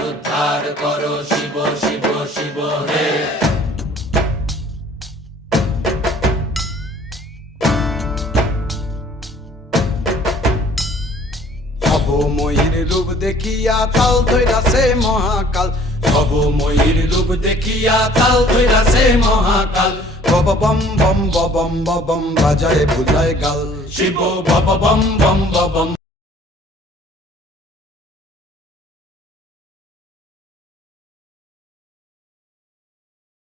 উদ্ধার উদ্ধার করো শিব শিব শিব, হে। ময়ূর রূপ দেখিয়া তাল ধৈরাছে মহাকাল। ভব ময়ূর রূপ দেখিয়া তাল ধৈরাছে মহাকাল। বব বম বম বম বম বাজায় ভুলায় গাল। শিব বব বম বম বম